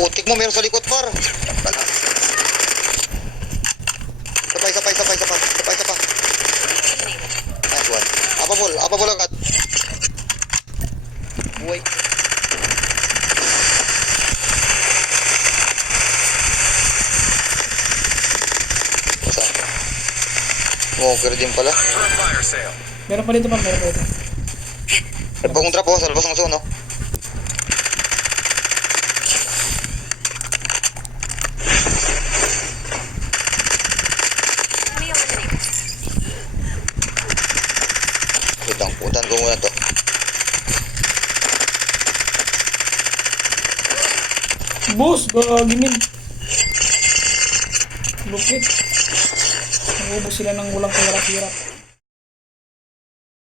Putik mo, meron sa likod, par. Sapay. Nice one. Apabol agad. Buhay. Smoker din pala. Meron pa dito pa, meron pa dito. Bagong trap, sa labas ng zone, no? Putan ko muna to. Boss, gimin. Lupit. Nangubos sila ng walang kahirap-hirap.